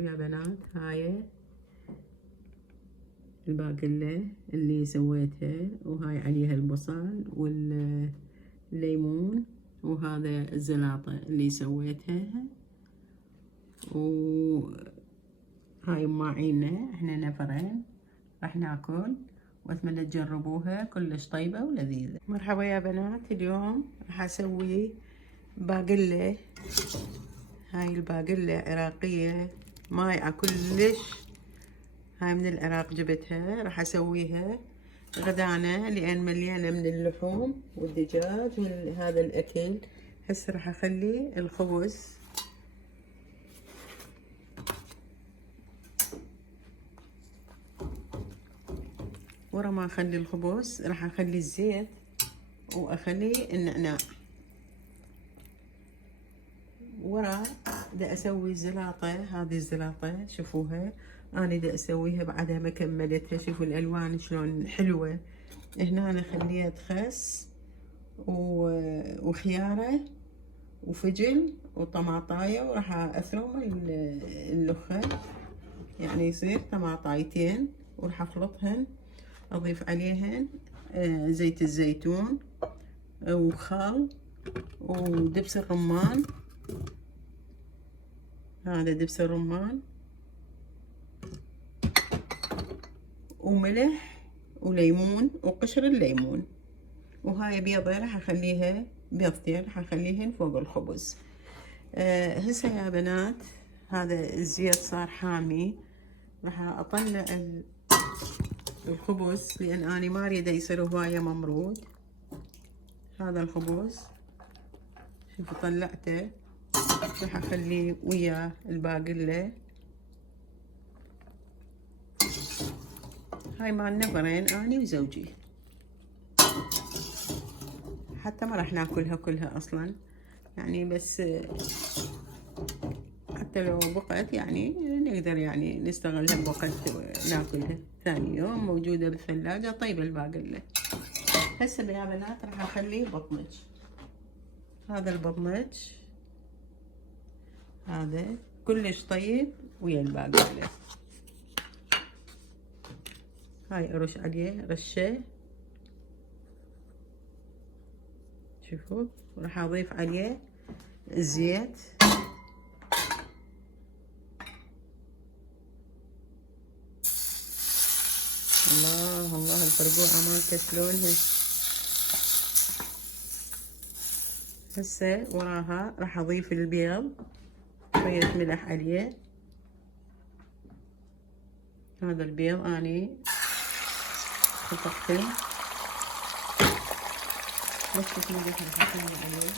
شوفوا يا بنات، هاي الباقلة اللي سويتها، وهاي عليها البصل والليمون، وهذا الزلاطة اللي سويتها، وهاي ماعينة احنا نفرين راح ناكل، واتمنى تجربوها، كلش طيبة ولذيذة. مرحبا يا بنات، اليوم راح اسوي باقلة. هاي الباقلة عراقية مايعة كلش، هاي من العراق جبتها، راح اسويها غدانا لان مليانة من اللحوم والدجاج وهذا الاكل. هسه راح اخلي الخبز، ورا ما اخلي الخبز راح اخلي الزيت واخلي النعناع. ورا دا اسوي الزلاطة، هذه الزلاطة شوفوها انا دا اسويها بعدها ما كملتها. شوفوا الالوان شلون حلوة. هنا انا خليت خس وخيارة وفجل وطماطاية، وراح اثرم اللخة يعني يصير طماطايتين، وراح اخلطهن، اضيف عليهن زيت الزيتون وخل ودبس الرمان. هذا دبس الرمان وملح وليمون وقشر الليمون. وهاي بيضة راح اخليها بيضتين، راح اخليهن فوق الخبز. هسه يا بنات هذا الزيت صار حامي، راح اطلع الخبز لان اني ما اريد يصير هواية ممرود. هذا الخبز شوفوا طلعته، راح اخليه ويا الباقلة. هاي مال نفرين اني وزوجي، حتى ما راح ناكلها كلها اصلا يعني، بس حتى لو بقت يعني نقدر يعني نستغلها بوقت ناكلها ثاني يوم، موجودة بالثلاجة طيبة الباقلة. هسه يا بنات راح اخليه بطمج. هذا البطمج هذا كلش طيب ويا الباقلة. هاي ارش عليه رشة، شوفوا، راح اضيف عليه الزيت. الله الله الفرقوعة مالته شلونها. هسه وراها راح اضيف البيض، شوية ملح عليه. هذا البيض اني خفقته بس ملح راح اخلي عليه.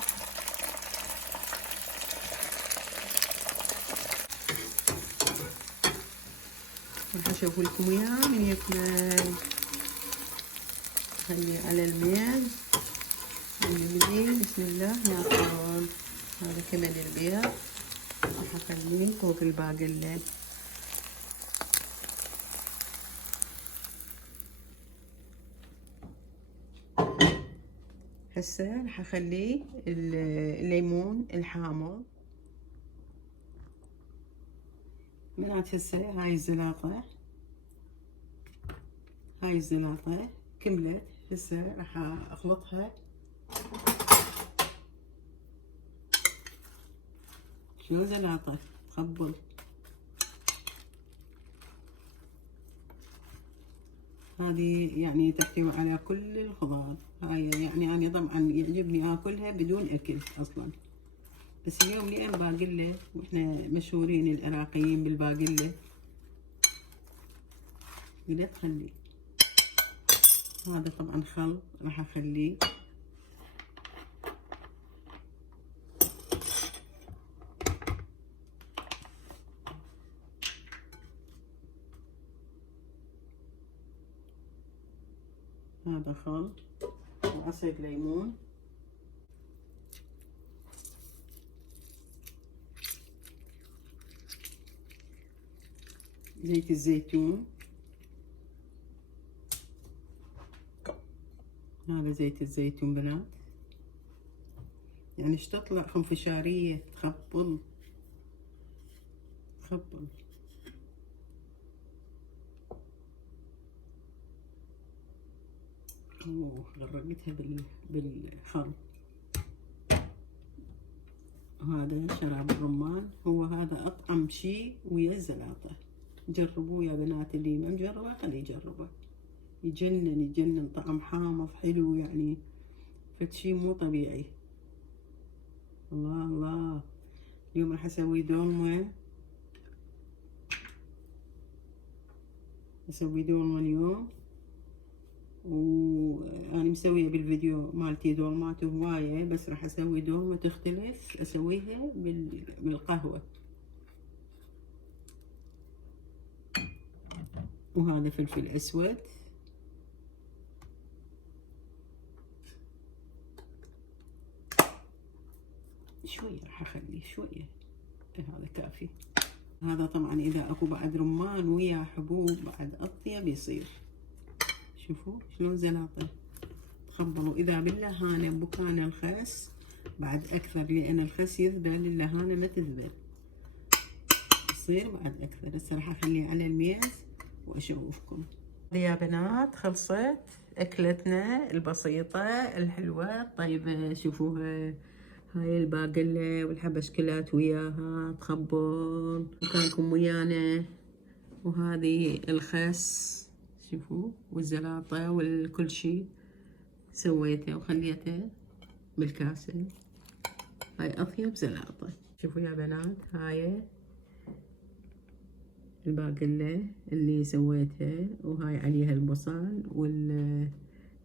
راح اشوف لكم اياه من يكمل. خليه على الميز ونبدي بسم الله ناكل. هذا كمان البيض راح اخليه فوق الباقلة. هسه راح اخلي الليمون الحامض. بنات هسه هاي الزلاطة، هاي الزلاطة كملت. هسه راح اخلطها. شو زلاطة تخبل. هذه يعني تحتوي على كل الخضار. هاي يعني انا طبعا يعجبني اكلها بدون اكل اصلا، بس اليوم لان باقلة واحنا مشهورين العراقيين بالباقلة بدي اخلي. هذا طبعا خل راح اخليه. هذا خل وعصير ليمون. زيت الزيتون، هذا زيت الزيتون بنات، يعني ايش تطلع خنفشارية تخبل تخبل. غرقتها بالخل. هذا شراب الرمان، هو هذا أطعم شي ويا الزلاطة. جربوه يا بنات، اللي ما مجربه خليه يجربه. يجنن طعم حامض حلو يعني، فشي مو طبيعي. الله الله. اليوم راح اسوي دولمة، اليوم، وأنا مسوية بالفيديو مالتي دولمات هواية، بس راح اسوي دولمة تختلف، اسويها بالقهوة. وهذا فلفل اسود، شوية راح اخليه شوية، هذا كافي. هذا طبعا اذا اكو بعد رمان ويا حبوب بعد اطيب يصير. شوفوا شلون زلاطة. تخبلوا. اذا باللهانة بكان الخس بعد اكثر، لان الخس يذبل، اللهانة ما تذبل، يصير بعد اكثر. هسه راح اخليه على الميز واشوفكم. يا بنات خلصت اكلتنا البسيطة الحلوة الطيبة. شوفوها، هاي الباقلة والحبشكلات وياها تخبل، وكانكم ويانا. وهذه الخس شوفوا، والزلاطة والكل شي سويته وخليته بالكاسة. هاي أطيب زلاطة. شوفوا يا بنات، هاي الباقلة اللي سويتها، وهاي عليها البصل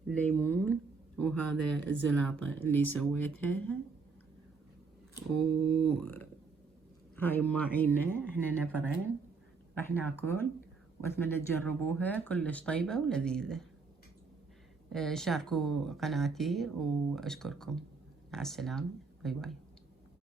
والليمون، وهذا الزلاطة اللي سويتها. وهاي ماعينة، احنا نفرين راح ناكل، واتمنى تجربوها، كلش طيبة ولذيذة. شاركوا قناتي واشكركم. مع السلامة، باي باي.